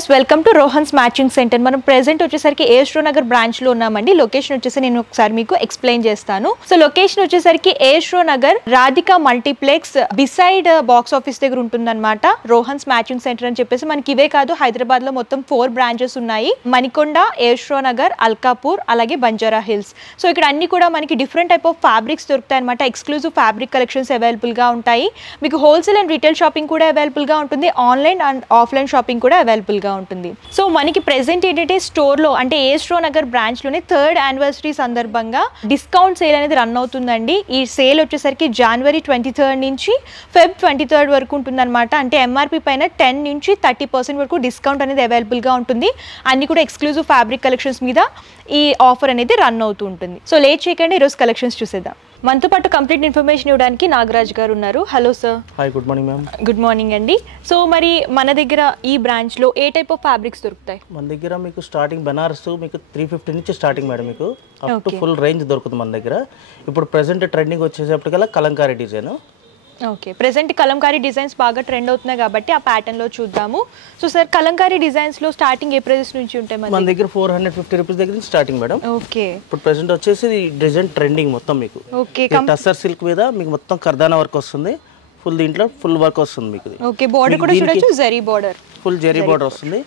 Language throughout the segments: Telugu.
Viewers welcome to Rohan's matching centre. మనం ప్రెజెంట్ వచ్చేసరికి ఏఎస్ట్రో నగర్ బ్రాంచ్ లో ఉన్నామండి. లొకేషన్ వచ్చేసి నేను ఒకసారి మీకు ఎక్స్ప్లెయిన్ చేస్తాను. సో లొకేషన్ వచ్చేసరికి A S Rao Nagar Radhika multiplex beside box office దగ్గర ఉంటుందన్నమాట. రోహన్స్ మ్యాచింగ్ సెంటర్ అని చెప్పేసి మనకి ఇవే కాదు, హైదరాబాద్ లో మొత్తం 4 బ్రాంచెస్ ఉన్నాయి. మణికొండ, ఏఎస్ట్రో నగర్, అల్కాపూర్, అలాగే బంజారా హిల్స్. సో ఇక్కడ అన్ని కూడా మనకి డిఫరెంట్ టైప్ ఆఫ్ ఫ్యాబ్రిక్స్ దొరుకుతాయి అనమాట. ఎక్స్క్లూజివ్ ఫ్యాబ్రిక్ కలెక్షన్స్ అవైలబుల్ గా ఉంటాయి. మీకు హోల్సేల్ అండ్ రిటైల్ షాపింగ్ కూడా అవైలబుల్ గా ఉంటుంది. ఆన్లైన్ అండ్ ఆఫ్లైన్ షాపింగ్ కూడా అవైలబుల్ గా ఉంటుంది. సో మనకి ప్రెసెంట్ ఏంటంటే స్టోర్ లో అంటే ఏఎస్ట్రో నగర్ బ్రాంచ్ లోనే 3rd యానివర్సరీ సందర్భంగా డిస్కౌంట్ సేల్ అనేది రన్ అవుతుందండి. ఈ సేల్ వచ్చేసరికి జనవరి 23rd నుంచి ఫెబ్ 23rd వరకు ఉంటుంది అనమాట. అంటే ఎంఆర్పి పైన 10 నుంచి 30% వరకు డిస్కౌంట్ అనేది అవైలబుల్ గా ఉంటుంది. అన్ని కూడా ఎక్స్క్లూజివ్ ఫ్యాబ్రిక్ కలెక్షన్స్ మీద ఈ ఆఫర్ అనేది రన్ అవుతూ ఉంటుంది. సో లేట్ చేయకండి, ఈరోజు కలెక్షన్స్ చూసేద్దాం. మనతో పాటు కంప్లీట్ ఇన్ఫర్మేషన్ ఇవ్వడానికి నాగరాజ్ గారు ఉన్నారు. Hello sir. Hi, good morning ma'am. Good morning అండి. సో మరి మన దగ్గర ఈ బ్రాంచ్ లో ఏ టైప్ ఆఫ్ ఫ్యాబ్రిక్స్ దొరుకుతాయి? మన దగ్గర మీకు స్టార్టింగ్ బనారస్ మీకు 350 నుంచి స్టార్టింగ్ మేడం. మీకు అప్ టు ఫుల్ రేంజ్ దొరుకుతుంది మన దగ్గర. ఇప్పుడు ప్రెసెంట్ ట్రెండింగ్ వచ్చేసేపటికల్లా Kalamkari design. Okay, present Kalamkari designs బాగా ట్రెండ్ అవుతున్నాయి కాబట్టి ఆ ప్యాటర్న్ లో చూద్దాము. సో సార్, కలంకారీ డిజైన్స్ లో స్టార్టింగ్ ఏ ప్రైస్ నుంచి ఉంటాయి? మన దగ్గర 450 రూపీస్ దగ్గర నుంచి స్టార్టింగ్ మేడం. ఓకే, ఇప్పుడు ప్రెసెంట్ వచ్చేసి డిజైన్ ట్రెండింగ్ మొత్తం మీకు. ఓకే, టస్సర్ సిల్క్ మీద మీకు మొత్తం కర్దానా వర్క్ వస్తుంది. ఫుల్ దీంట్లో ఫుల్ వర్క్ వస్తుంది మీకు. ఓకే, బోర్డర్ కూడా చూడొచ్చు, zari border, full zari border వస్తుంది.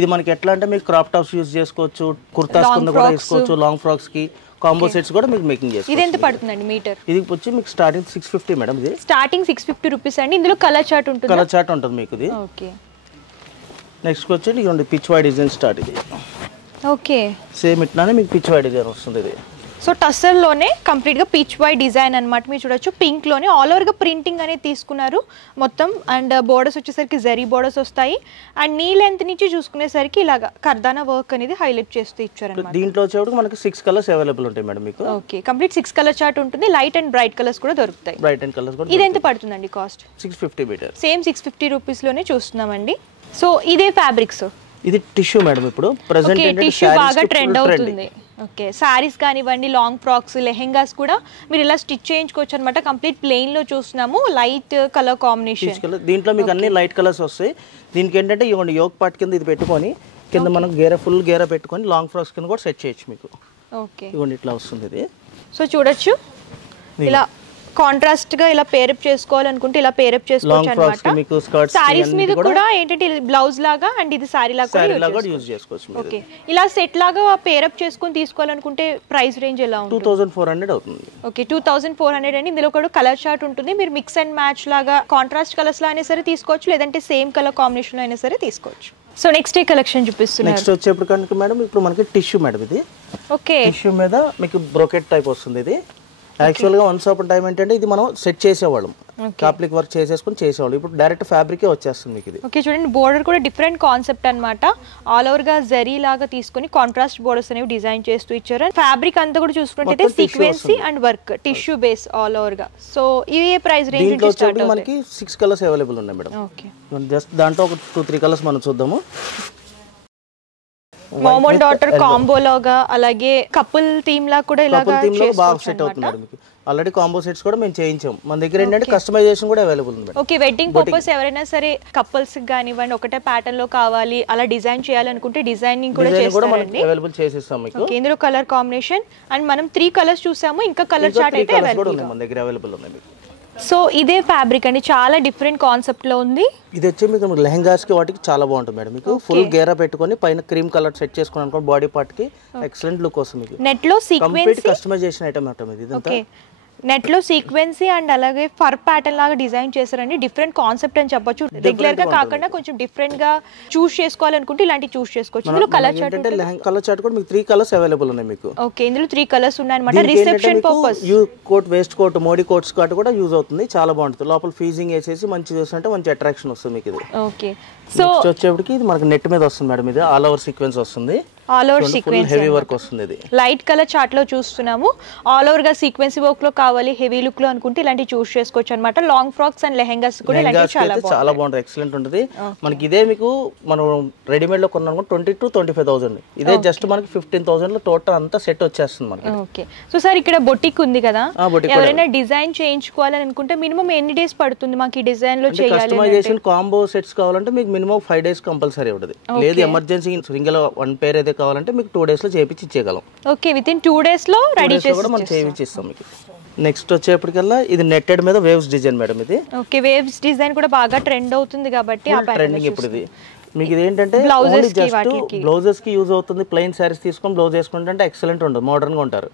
ఇది మనకి ఎట్లా అంటే మీకు క్రాప్ టాప్స్ యూజ్ చేసుకోవచ్చు, కుర్తాస్ కింద కూడా వేసుకోవచ్చు, లాంగ్ ఫ్రాక్స్ కి కాంబో సెట్స్ కూడా మీకు మేకింగ్ చేసుకోవచ్చు. ఇది ఎంత పడుతుందండి మీటర్? ఇది వచ్చి మీకు స్టార్టింగ్ 650 మేడం. ఇది స్టార్టింగ్ 650 రూపీస్ అండి. ఇందులో కలర్ చార్ట్ ఉంటుంది. కలర్ చార్ట్ ఉంటుంది మీకు. ఇది ఓకే. నెక్స్ట్ వచ్చి ఇదిగోండి పిచ్ వై డిజైన్ స్టార్ట్. ఇది ఓకే, సేమ్ ఇట్లానే మీకు పిచ్ వై డిజైన్ వస్తుంది. ఇది సో టస్సర్ లోనే కంప్లీట్ గా పీచ్ వై డిజైన్ అన్నమాట. మీరు చూడొచ్చు, పింక్ లోనే ఆల్ ఓవర్ గా ప్రింటింగ్ అనేది తీసుకున్నారు మొత్తం. అండ్ బోర్డర్స్ వచ్చేసరికి జరీ బోర్డర్స్ వస్తాయి. అండ్ నీ లెంత్ నుంచి చూసుకునేసరికి ఇలాగా కర్దానా వర్క్ అనేది హైలైట్ చేస్తూ ఇచ్చారన్నమాట. దీంట్లో వచ్చేప్పుడు మనకి 6 కలర్స్ అవైలబుల్ ఉంటాయి మేడం మీకు. ఓకే, కంప్లీట్ 6 కలర్ చార్ట్ ఉంటుంది. లైట్ అండ్ బ్రైట్ కలర్స్ కూడా దొరుకుతాయి. బ్రైట్ అండ్ కలర్స్ కూడా. ఇది ఎంత పడుతుందండి కాస్ట్? 650 మీటర్. సేమ్ 650 రూపీస్ లోనే చూస్తున్నామండి. సో ఇదే ఫ్యాబ్రిక్స్. ఇది టిష్యూ మేడం. ఇప్పుడు ప్రెజెంట్ టిష్యూ బాగా ట్రెండ్ అవుతుంది. ఓకే, సారీస్ కానివ్వండి, లాంగ్ ఫ్రాక్స్, లెహెంగాస్ కూడా మీరు ఇలా స్టిచ్ చేయించుకోవచ్చు అనమాట. కంప్లీట్ ప్లెయిన్ లో చూస్తున్నాము, లైట్ కలర్ కాంబినేషన్. దీంట్లో మీకు అన్ని లైట్ కలర్స్ వస్తాయి. దీనికి ఏంటంటే ఇవ్వండి యోక్ పార్ట్ కింద ఇది పెట్టుకొని కింద మనం గేర ఫుల్ గేర పెట్టుకొని లాంగ్ ఫ్రాక్స్ కింద కూడా సెట్ చేయొచ్చు మీకు. ఓకే, ఇవ్వండి ఇట్లా వస్తుంది ఇది. సో చూడొచ్చు, ఇలా కాంట్రాస్ట్ గా ఇలా పేరప్ చేసుకోవాలనుకుంటే ఇలా పేరప్ చేసుకోవచ్చు అన్నమాట. సారీస్ మీద కూడా ఏంటంటే బ్లౌజ్ లాగా అండ్ ఇది సారీ లాగా యూజ్ చేసుకోవచ్చు. ఓకే, ఇలా సెట్ లాగా పేరప్ చేసుకొని తీసుకోవాలనుకుంటే ప్రైస్ రేంజ్ ఎలా ఉంటుంది? 2400 అవుతుంది. ఓకే, 2400 అండి. ఇందులో కూడా కలర్ చార్ట్ ఉంటుంది. మీరు మిక్స్ అండ్ మ్యాచ్ లాగా కాంట్రాస్ట్ కలర్స్ లో అయినా సరే తీసుకోవచ్చు, లేదంటే సేమ్ కలర్ కాంబినేషన్ లో అయినా సరే తీసుకోవచ్చు. సో నెక్స్ట్ ఏ కలెక్షన్ చూపిస్తున్నారు? నెక్స్ట్ వచ్చేప్పుడు కనుక మేడం ఇప్పుడు మనకి టిష్యూ మేడం. ఇది ఓకే, టిష్యూ మీద మీకు బ్రోకెట్ టైప్ వస్తుంది. ఇది యాక్చువల్గా వన్స్ అపాన్ టైం ఏంటంటే ఇది మనం సెట్ చేసేవాళ్ళం, కాప్లిక్ వర్క్ చేసేసుకొని చేసేవాళ్ళం. ఇప్పుడు డైరెక్ట్ ఫ్యాబ్రికే వచ్చేస్తుంది మీకు. ఇది ఓకే, చూడండి బోర్డర్ కూడా డిఫరెంట్ కాన్సెప్ట్ అన్నమాట. ఆల్ ఓవర్ గా జరీ లాగా తీసుకొని కాంట్రాస్ట్ బోర్డర్స్ అనేవి డిజైన్ చేస్తూ ఇచ్చారు. ఫ్యాబ్రిక్ అంతా కూడా చూసుకుంటే sequence and work tissue base all over గా. సో ఇవి ఏ ప్రైస్ రేంజ్ నుంచి స్టార్ట్ అవుతాయి? మనకి 6 కలర్స్ అవైలబుల్ ఉన్నాయి మేడం. ఓకే, జస్ట్ దాంట్లో ఒక 2-3 కలర్స్ మనం చూద్దాము. మామ్ అండ్ డాటర్ కాంబో లాగా, అలాగే కపుల్ థీమ్ లా కూడా ఇలాగా బాగా సెట్ అవుతుంది మేడం. మీకు ఆల్రెడీ కాంబో సెట్స్ కూడా మేము చేయించాం. మన దగ్గర ఏంటంటే కస్టమైజేషన్ కూడా అవైలబుల్ ఉంది మేడం. ఓకే, వెడ్డింగ్ పర్పస్ ఎవరైనా సరే కపుల్స్ కానివ్వండి ఒకటే ప్యాటర్న్ లో కావాలి అలా డిజైన్ చేయాలనుకుంటే డిజైనింగ్ కూడా చేస్తారండి. అవైలబుల్ చేసిస్తాం మీకు. ఓకే, ఇందులో కలర్ కాంబినేషన్ అండ్ మనం 3 కలర్స్ చూసాము, ఇంకా కలర్ చార్ట్ అయితే అవైలబుల్ ఉంది మన దగ్గర అవైలబుల్ ఉన్నాయి మీకు. సో ఇదే ఫ్యాబ్రిక్ అండి, చాలా డిఫరెంట్ కాన్సెప్ట్ లో ఉంది. ఇది వచ్చి మీకు లెహంగాస్ కి వాటికి చాలా బాగుంటుంది మేడం. మీకు ఫుల్ గేరా పెట్టుకొని పైన క్రీమ్ కలర్ సెట్ చేసుకుని అనుకోండి, బాడీ పార్ట్ కి ఎక్సలెంట్ లుక్ వస్తుంది మీకు. నెట్ లో సీక్వెన్స్ కస్టమైజేషన్ ఐటమ్ ఉంటుంది ఇది. ఓకే, నెట్ లో సీక్వెన్సీ అండ్ అలాగే ఫర్ ప్యాటర్న్ లాగా డిజైన్ చేశారండి. డిఫరెంట్ కాన్సెప్ట్ అని చెప్పొచ్చు. రెగ్యులర్ గా కాకుండా కొంచెం డిఫరెంట్ గా చూస్ చేసుకోవాలనుకుంటే ఇలాంటి చూస్ చేసుకోవచ్చు. ఇందులో కలర్ చార్ట్ అంటే కలర్ చార్ట్ కూడా మీకు 3 కలర్స్ అవైలబుల్ ఉన్నాయి మీకు. ఓకే, ఇందులో 3 కలర్స్ ఉన్నాయి అన్నమాట. Reception purpose you coat, waistcoat, Modi coats cut కూడా యూజ్ అవుతుంది. చాలా బాగుంటుంది. లోపల ఫీజింగ్ వేసేసి మంచి చూస్తుంటే మంచి అట్రాక్షన్ వస్తుంది మీకు. ఇది ఓకే, సో వచ్చేప్పటికి ఇది మనకి నెట్ మీద వస్తుంది మేడం. ఇది ఆల్ ఓవర్ సీక్వెన్స్ వస్తుంది. All over sequence heavy work వస్తుంది ఇది. లైట్ కలర్ చార్ట్ లో చూస్తున్నాము. ఆల్ ఓవర్ గా సీక్వెన్సీ వర్క్ లో కావాలి, హెవీ లుక్ లో అనుకుంటే ఇలాంటి చూస్ చేసుకోవచ్చు అన్నమాట. లాంగ్ ఫ్రాక్స్ అండ్ లెహెంగాస్ కూడా ఇలాంటి చాలా బాగుంటుంది, ఎక్సలెంట్ ఉంటుంది. మనకి ఇదే మీకు మనం రెడీమేడ్ లో కొన్నాం 20,000 to 25,000. ఇదే జస్ట్ మనకి 15,000 లో టోటల్ అంతా సెట్ వచ్చేస్తుంది మనకి. ఓకే. సో సార్ ఇక్కడ బొటిక్ ఉంది కదా, ఎవరైనా డిజైన్ చేయించుకోవాలని అనుకుంటే మినిమం ఎన్ని డేస్ పడుతుంది మాకు ఈ డిజైన్ లో చేయాలి? కస్టమైజేషన్ కాంబో సెట్స్ కావాలంటే మీకు మినిమం 5 days కంపల్సరీ ఉంటుంది. లేదు ఎమర్జెన్సీ సింగిల్ వన్ పేర్ అయితే కావాలంటే మీకు 2 days లో చేయించి ఇచ్చేయగలం. ఓకే, విత్ ఇన్ 2 days లో రెడీ చేసి కూడా మనం చేయించి ఇస్తాం మీకు. నెక్స్ట్ వచ్చేప్పటికల్లా ఇది నెట్టెడ్ మీద వేవ్స్ డిజైన్ మేడం ఇది. ఓకే, వేవ్స్ డిజైన్ కూడా బాగా ట్రెండ్ అవుతుంది కాబట్టి ఆ ట్రెండింగ్ ఇప్పుడు ఇది. మీకు ఇది ఏంటంటే బ్లౌజెస్ కి యూజ్ అవుతుంది. ప్లెయిన్ సారీస్ తీసుకొని బ్లౌజ్ వేసుకుంటే ఎక్సలెంట్ ఉంటుంది, మోడర్న్ గా ఉంటారు.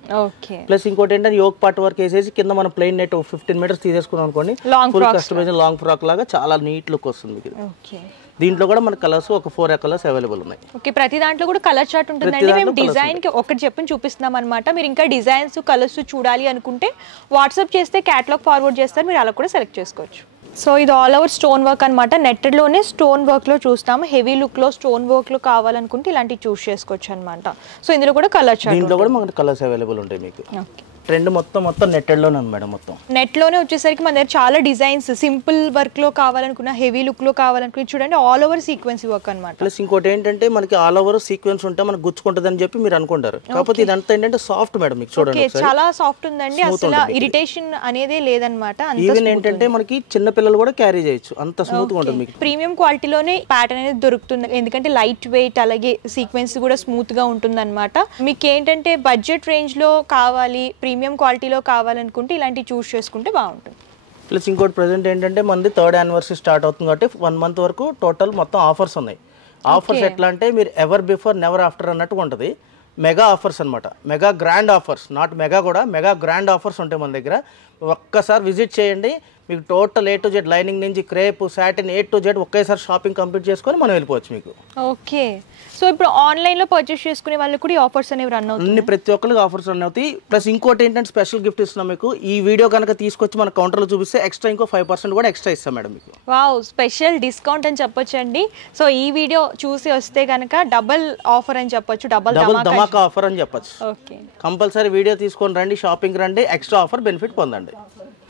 ప్లస్ ఇంకోటి ఏంటంటే యోక్ పార్ట్ వర్క్ వేసేసి కింద మనం ప్లెయిన్ నెట్ 15 meters తీసేసుకున్నాం అనుకోండి, ఫుల్ కస్టమైజేషన్ లాంగ్ ఫ్రాక్ లాగా చాలా నీట్ లుక్ వస్తుంది మీకు. దీంట్లో కూడా మన కలర్స్ ఒక 4 కలర్స్ అవైలబుల్ ఉన్నాయి. ఓకే, ప్రతి దాంట్లో కూడా కలర్ చార్ట్ ఉంటుందండి. మేము డిజైన్ కి ఒకటి చెప్పని చూపిస్తున్నాం అనమాట. మీరు ఇంకా డిజైన్స్ కలర్స్ చూడాలి అనుకుంటే వాట్సాప్ చేస్తే క్యాటలాగ్ ఫార్వర్డ్ చేస్తారు, మీరు అలా కూడా సెలెక్ట్ చేసుకోవచ్చు. సో ఇది ఆల్ ఓవర్ స్టోన్ వర్క్ అనమాట. నెట్టెడ్ లోనే స్టోన్ వర్క్ లో చూస్తాము. హెవీ లుక్ లో స్టోన్ వర్క్ లో కావాలనుకుంటే ఇలాంటివి చూస్ చేసుకోవచ్చు అనమాట. సో ఇందులో కూడా కలర్ చార్ట్, దీంట్లో కూడా మనకి కలర్స్ అవైలబుల్ ఉంటాయి మీకు. ట్రెండ్ మొత్తం నెట్టెడ్ లోనే ఉంది మేడం. మొత్తం నెట్ లోనే వచ్చేసరికి మన దగ్గర చాలా డిజైన్స్ సింపుల్ వర్క్ లో కావాలనుకున్నా, హెవీ లుక్ లో కావాలనుకున్నా చూడండి ఆల్ ఓవర్ సీక్వెన్స్ వర్క్ అన్నమాట. ప్లస్ ఇంకోటి ఏంటంటే మనకి ఆల్ ఓవర్ సీక్వెన్స్ ఉంటే మనకు గుచ్చుకుంటది అని చెప్పి మీరు అనుకుంటారు, కాకపోతే ఇదంతా ఏంటంటే సాఫ్ట్ మేడం. మీకు చూడండి చాలా సాఫ్ట్ ఉందండి, అసలు ఇరిటేషన్ అనేది లేదన్నమాట. ఈవెన్ ఏంటంటే మనకి చిన్న పిల్లలు కూడా క్యారీ చేయొచ్చు, అంత స్మూత్ గా ఉంటుంది మీకు. ప్రీమియం క్వాలిటీలోనే ప్యాటర్న్ అనేది దొరుకుతుంది, ఎందుకంటే లైట్ వెయిట్ అలాగే సీక్వెన్స్ కూడా స్మూత్ గా ఉంటుంది అనమాట. మీకు ఏంటంటే బడ్జెట్ రేంజ్ లో కావాలి, ప్రీమియం క్వాలిటీలో కావాలనుకుంటే ఇలాంటివి చూస్ చేసుకుంటే బాగుంటుంది. ప్లస్ ఇంకోటి ప్రెసెంట్ ఏంటంటే మనది 3rd anniversary స్టార్ట్ అవుతుంది కాబట్టి 1 month వరకు టోటల్ మొత్తం ఆఫర్స్ ఉన్నాయి. ఆఫర్స్ ఎట్లా అంటే మీరు ఎవర్ బిఫోర్ నెవర్ ఆఫ్టర్ అన్నట్టుగా ఉంటుంది. మెగా ఆఫర్స్ అనమాట, mega grand offers, not mega కూడా మెగా గ్రాండ్ ఆఫర్స్ ఉంటాయి మన దగ్గర. ఒక్కసారి విజిట్ చేయండి, మీకు total A to Z lining నుంచి crepe satin A to Z ఒకేసారి షాపింగ్ కంప్లీట్ చేసుకొని మనం వెళ్ళిపోవచ్చు మీకు. ఓకే, సో ఇప్పుడు ఆన్లైన్ లో పర్చేస్ చేసుకునే వాళ్ళకి కూడా ఈ ఆఫర్స్ అనేవి రన్ అవుతాయి, ప్రతి ఒక్కరికి ఆఫర్స్ రన్ అవుతాయి. ప్లస్ ఇంకోటి ఏంటంటే స్పెషల్ గిఫ్ట్ ఇస్తున్నాం మీకు. ఈ వీడియో కనుక తీసుకొచ్చి మన కౌంటర్లో చూపిస్తే ఎక్స్ట్రా ఇంకో 5% కూడా ఎక్స్ట్రా ఇస్తాం మేడం మీకు. వావ్, స్పెషల్ డిస్కౌంట్ అని చెప్పొచ్చు అండి. సో ఈ వీడియో చూసి వస్తే కనుక డబుల్ ఆఫర్ అని చెప్పొచ్చు, డబుల్ ధమాకా ఆఫర్ అని చెప్పొచ్చు. ఓకే, కంపల్సరీ వీడియో తీసుకొని రండి, షాపింగ్ రండి, ఎక్స్ట్రా ఆఫర్ బెనిఫిట్ పొందండి.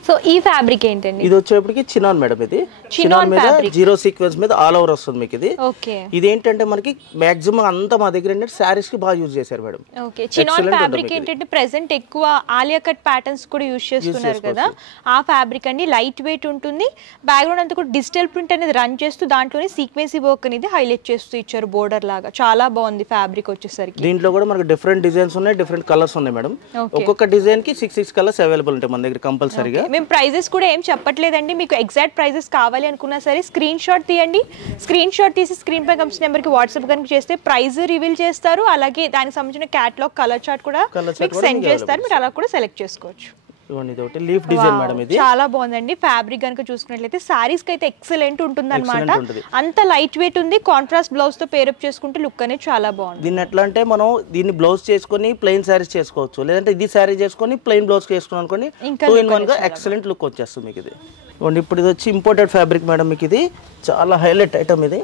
సో ఈ ఫ్యాబ్రిక్ ఏంటండి? ఇది వచ్చేప్పటికి చినాన్ మేడం. ఇది చినాన్ మీద జీరో సీక్వెన్స్ మీద ఆల్ ఓవర్ వస్తుంది మీకు. ఇది ఇది ఏంటంటే మనకి మాక్సిమం అంతా మా దగ్గర ఏంటంటే సారీస్ కి బాగా యూజ్ చేశారు మేడం. ఓకే, చినాన్ ఫ్యాబ్రిక్ ఏంటంటే ప్రెసెంట్ ఎక్కువ ఆలియా కట్ ప్యాటర్న్స్ కూడా యూజ్ చేస్తున్నారు కదా, ఆ ఫ్యాబ్రిక్ అండి. లైట్ వెయిట్ ఉంటుంది, బ్యాక్గ్రౌండ్ అంతా కూడా డిజిటల్ ప్రింట్ అనేది రన్ చేస్తూ దాంట్లోనే సీక్వెన్సీ వర్క్ అనేది హైలైట్ చేస్తూ ఇచ్చారు బోర్డర్ లాగా. చాలా బాగుంది ఫ్యాబ్రిక్ వచ్చేసరికి. దీంట్లో కూడా మనకి డిఫరెంట్ డిజైన్స్ ఉన్నాయి, డిఫరెంట్ కలర్స్ ఉన్నాయి మేడం. ఒక్కొక్క డిజైన్ కి 6 కలర్స్ అవైలబుల్ ఉంటాయి మన దగ్గర కంపల్సరీగా. మేము ప్రైజెస్ కూడా ఏం చెప్పట్లేదండి, మీకు ఎగ్జాక్ట్ ప్రైజెస్ కావాలి అనుకున్నా సరే స్క్రీన్ షాట్ తీయండి. స్క్రీన్ షాట్ తీసి స్క్రీన్ పై కంపెనీ నెంబర్కి వాట్సాప్ కనుక చేస్తే ప్రైస్ రివీల్ చేస్తారు, అలాగే దానికి సంబంధించిన క్యాటలాగ్ కలర్ చార్ట్ కూడా మీకు సెండ్ చేస్తారు, మీరు అలా కూడా సెలెక్ట్ చేసుకోవచ్చు. లీఫ్ డిజైన్ మేడం, ఇది చాలా బాగుందండి. ఫ్యాబ్రిక్ కనుక చూసుకున్నట్లయితే సారీస్ కి అయితే ఎక్సలెంట్ ఉంటుంది అనమాట. అంత లైట్ వెయిట్ ఉంది, కాంట్రాస్ట్ బ్లౌజ్ తో పేరప్ చేసుకుంటే లుక్ అనేది చాలా బాగుంది. దీన్ని ఎట్లా అంటే మనం దీన్ని బ్లౌజ్ చేసుకొని ప్లెయిన్ సారీస్ చేసుకోవచ్చు, లేదంటే ఇది సారీ చేసుకొని ప్లెయిన్ బ్లౌజ్ చేసుకున్నాం అనుకోండి 2 in 1 గా ఎక్సలెంట్ లుక్ వచ్చేస్తుంది మీకు. ఇది ఇప్పుడు ఇది వచ్చి ఇంపోర్టెడ్ ఫ్యాబ్రిక్ మేడం మీకు. ఇది చాలా హైలైట్ ఐటమ్. ఇది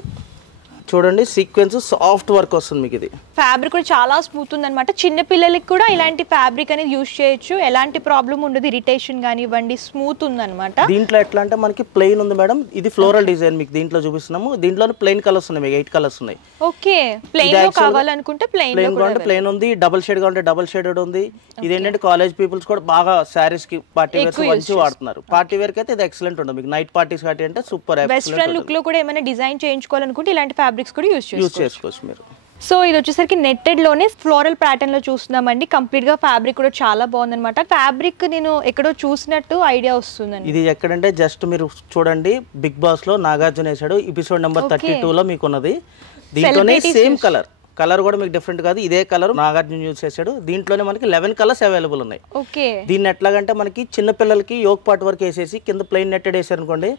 చూడండి, సీక్వెన్స్ సాఫ్ట్ వర్క్ వస్తుంది మీకు. ఇది ఫ్యాబ్రిక్ కూడా చాలా స్మూత్ ఉంది అనమాట. చిన్న పిల్లలకి కూడా ఇలాంటి ఫ్యాబ్రిక్ అనేది యూజ్ చేయొచ్చు, ఎలాంటి ప్రాబ్లం ఉండదు, ఇరిటేషన్ కానివ్వండి, స్మూత్ ఉంది అనమాట. దీంట్లో ఎట్లా అంటే మనకి ప్లెయిన్ ఉంది మేడం, ఇది ఫ్లోరల్ డిజైన్ మీకు దీంట్లో చూపిస్తున్నాము. దీంట్లో ప్లెయిన్ కలర్స్ ఉన్నాయి, 8 కలర్స్ ఉన్నాయి. ఓకే, ప్లెయిన్ లో కావాలనుకుంటే ప్లెయిన్ కావాలంటే ప్లెయిన్ ఉంది, డబుల్ షేడ్ కావాలంటే డబుల్ షేడెడ్ ఉంది. ఇది ఏంటంటే కాలేజ్ పీపుల్స్ కూడా బాగా సారీస్ కి పార్టీ వేర్స్ మంచి వాడుతున్నారు. పార్టీ వేర్ కి అయితే ఇది ఎక్సలెంట్ ఉంటుంది మీకు. నైట్ పార్టీస్ కాబట్టి అంటే సూపర్. వెస్ట్రన్ లుక్ లో కూడా ఏమైనా డిజైన్ చేయించుకోవాలనుకుంటే ఇలాంటి ఫ్యాబ్రిక్స్ కూడా యూజ్ చేసుకోవచ్చు మీరు. సో ఇది వచ్చేసరికి నెట్టెడ్ లోనే ఫ్లోరల్ ప్యాటర్న్ లో చూస్తున్నామండి. కంప్లీట్ గా ఫ్యాబ్రిక్ కూడా చాలా బాగుందన్నమాట. ఫ్యాబ్రిక్ నేను ఎక్కడో చూసినట్టు ఐడియా వస్తుందండి. ఇది ఎక్కడంటే జస్ట్ మీరు చూడండి, బిగ్ బాస్ లో నాగార్జున వేసాడు, ఎపిసోడ్ నెంబర్ 32 లో మీకు ఉన్నది. దీంట్లోనే సేమ్ కలర్ కూడా మీకు డిఫరెంట్ కాదు, ఇదే కలర్ నాగార్జున యూజ్ చేశాడు. దీంట్లోనే మనకి 11 కలర్స్ అవైలబుల్ ఉన్నాయి. దీన్ని ఎట్లాగంటే మనకి చిన్న పిల్లలకి యోక్ పార్ట్ వర్క్ వేసేసి కింద ప్లెయిన్ నెట్టెడ్ వేసారు అనుకోండి,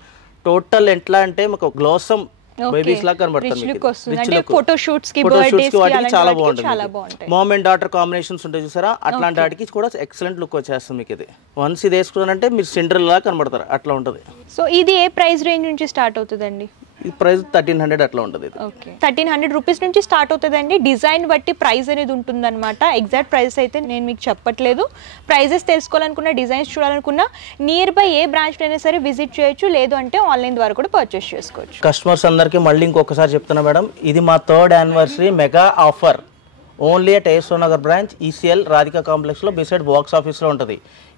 టోటల్ ఎట్లా అంటే మాకు గ్లోసమ్ బేబీస్ లా కనబడుతుంది. ఫోటో షూట్స్ కి వాటికి చాలా బాగుంటుంది. మామ్ అండ్ డాటర్ కాంబినేషన్స్ ఉంటాయి చూసారా, అట్లాంటి వాటికి కూడా ఎక్సలెంట్ లుక్ వచ్చేస్తుంది మీకు. ఇది వన్స్ ఇది వేసుకున్నారంటే మీరు సిండ్రెల్లా కనబడతారు, అట్లా ఉంటుంది. సో ఇది ఏ ప్రైస్ రేంజ్ నుంచి స్టార్ట్ అవుతుందండి? ఈ ప్రైస్ 1300 అట్లా ఉంటుంది. ఓకే, 1300 రూపీస్ నుంచి స్టార్ట్ అవుతుందండి. డిజైన్ బట్టి ప్రైస్ అనేది ఉంటుందన్నమాట. ఎగ్జాక్ట్ ప్రైస్ అయితే నేను మీకు చెప్పట్లేదు. ప్రైజెస్ తెలుసుకోవాలనుకున్న, డిజైన్స్ చూడాలనుకున్న నియర్ బై ఏ బ్రాంచ్ అయినా సరే విజిట్ చేయొచ్చు, లేదు అంటే ఆన్లైన్ ద్వారా కూడా పర్చేస్ చేసుకోవచ్చు. కస్టమర్స్ అందరికీ మళ్ళీ ఇంకొకసారి చెప్తున్నా మేడం, ఇది మా 3rd anniversary mega offer. Only at A S Rao Nagar branch, ECIL Radhika కాంప్లెక్స్లో బిసైడ్ బాక్స్ ఆఫీస్లో ఉంటుంది.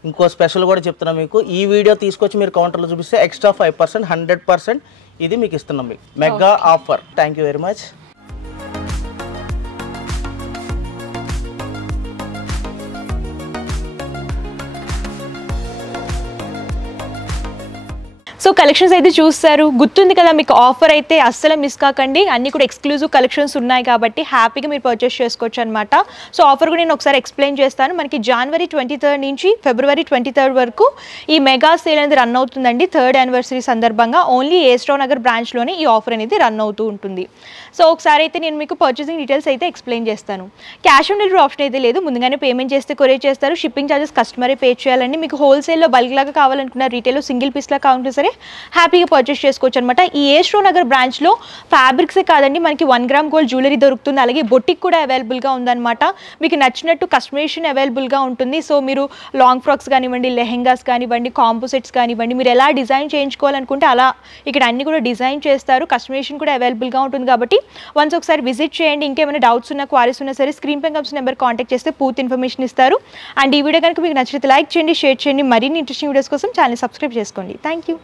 ఇంకో స్పెషల్ కూడా చెప్తున్నా మీకు, ఈ వీడియో తీసుకొచ్చి మీరు కౌంటర్లో చూపిస్తే ఎక్స్ట్రా 5%, 100% ఇది మీకు ఇస్తున్నాం. మీకు mega offer. Thank you very much. So collections అయితే చూస్తారు, గుర్తుంది కదా మీకు. ఆఫర్ అయితే అస్సలు మిస్ కాకండి. అన్ని కూడా ఎక్స్క్లూజివ్ కలెక్షన్స్ ఉన్నాయి కాబట్టి హ్యాపీగా మీరు పర్చేస్ చేసుకోవచ్చు అనమాట. సో ఆఫర్ కూడా నేను ఒకసారి ఎక్స్ప్లెయిన్ చేస్తాను. మనకి జనవరి 23 నుంచి ఫిబ్రవరి 23 వరకు ఈ మెగా సేల్ అనేది రన్ అవుతుందండి. 3rd యానివర్సరీ సందర్భంగా ఓన్లీ ఏస్ట్రో నగర్ బ్రాంచ్లోనే ఈ ఆఫర్ అనేది రన్ అవుతూ ఉంటుంది. సో ఒకసారి అయితే నేను మీకు పర్చేసింగ్ డీటెయిల్స్ అయితే ఎక్స్ప్లెయిన్ చేస్తాను. క్యాష్ ఆన్ డెలివరీ ఆప్షన్ అయితే లేదు. ముందుగానే పేమెంట్ చేస్తే కొరియర్ చేస్తారు. షిప్పింగ్ ఛార్జెస్ కస్టమరే పే చేయాలండి. మీకు హోల్సేల్లో బల్క్ లాగా కావాలనుకున్న, రీటైల్లో సింగిల్ పీస్లా కావాలంటే సరే హ్యాపీగా పర్చేస్ చేసుకోవచ్చు అనమాట. ఈ ఏస్ట్రో నగర్ బ్రాంచ్లో ఫ్యాబ్రిక్సే కాదండి, మనకి 1 గ్రామ్ గోల్డ్ జ్యువెలరీ దొరుకుతుంది. అలాగే బొటిక్ కూడా అవైలబుల్గా ఉందన్నమాట. మీకు నచ్చినట్టు కస్టమైజేషన్ అవైలబుల్గా ఉంటుంది. సో మీరు లాంగ్ ఫ్రాక్స్ కానివ్వండి, లెహెంగాస్ కానివ్వండి, కాంపోసెట్స్ కానివ్వండి, మీరు ఎలా డిజైన్ చేయించుకోవాలనుకుంటే అలా ఇక్కడ అన్ని కూడా డిజైన్ చేస్తారు. కస్టమైజేషన్ కూడా అవైలబుల్గా ఉంటుంది కాబట్టి వన్స్ ఒకసారి విజిట్ చేయండి. ఇంకేమైనా డౌట్స్ ఉన్నా, క్వారీస్ ఉన్నా సరే స్క్రీన్ పై కనిపిస్తున్న నెంబర్ కాంటాక్ట్ చేస్తే పూర్తి ఇన్ఫర్మేషన్ ఇస్తారు. అండ్ ఈ వీడియో కనుక మీకు నచ్చితే లైక్ చేయండి, షేర్ చేయండి. మరిన్ని ఇంట్రెస్టింగ్ వీడియోస్ కోసం ఛానల్ సబ్స్క్రైబ్ చేసుకోండి. Thank you.